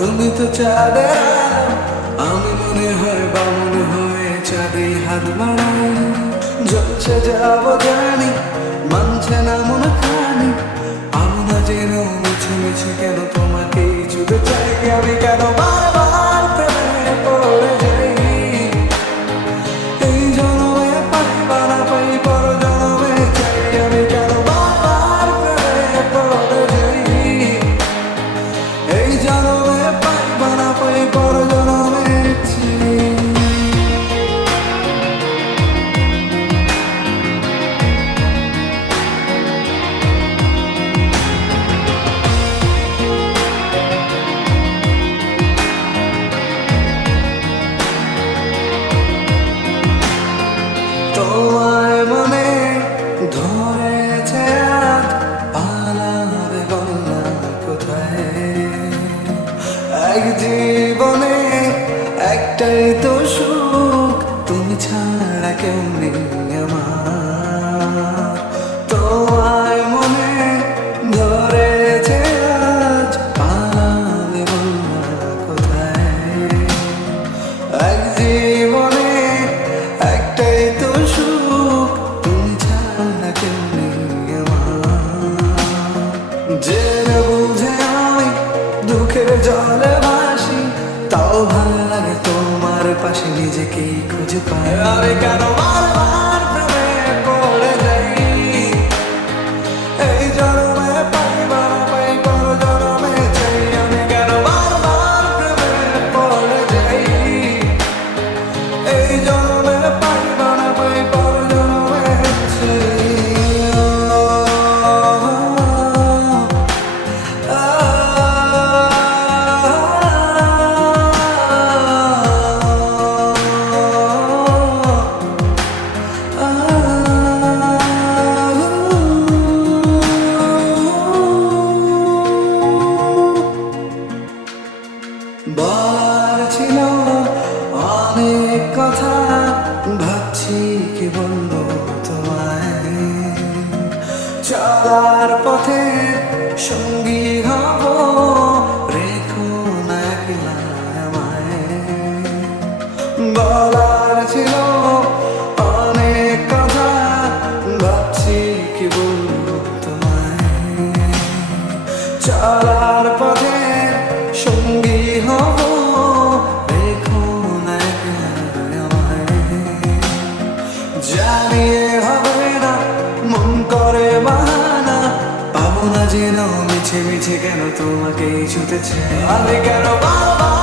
তুমি তো চাঁদের আলো, আমি মনে হয় বামন হয়ে চাঁদে হাত বাড়াই। জ্বলছে যাবো জানি, মানছে না মন খানি, আমরা যেন মিছে মিছে কেন তোমাকেই ছুতে চাই। আমি কেন বারবার প্রেমে পড়ে যাই, এই জনমে পাই বা না পাই পর জনমে চাই। আমি কেন বারবার প্রেমে পড়ে যাই, এই জনমে পাই বা না পাই পর জনমে চাই। তোমায় মনে ধরেছে আজ, পালাবে বললা কোথায়? এক জীবনে একটাই তো সুখ, তুমি ছাড়া কেউ নেই আমার। তোমায় মনে ধরেছে আজ, পালাবে বললা কোথায়? এক জীবনে একটাই তো সুখ, তুমি ছাড়া কেউ নেই আমার। জেনে বুঝে আমি দুঃখের জলে ভাসি, তাও ভালো লাগে তোমার পাশে নিজেকেই খুঁজে পাই। আমি কেন বারবার প্রেমে পড়ে যাই, এই জনমে পাই বা না পাই পর জনমে চাই। আমি কেন বারবার প্রেমে পড়ে যাই, এই জনমে পাই বা না পাই পর জনমে চাই। বলার ছিল অনেক কথা, ভাবছি কি বলবো তোমায়। চলার পথে সঙ্গী হব, রেখো না একলা আমায়। বলার ছিল অনেক কথা, ভাবছি কি বলবো তোমায়। চলার পথে সঙ্গী হব, রেখো না একলা আমায়। জানিয়ে হবে না মন করে বাহানা, পাবো না যেন মিছে মিছে কেন তোমাকে ছুতে চাই। আমি কেন বারবার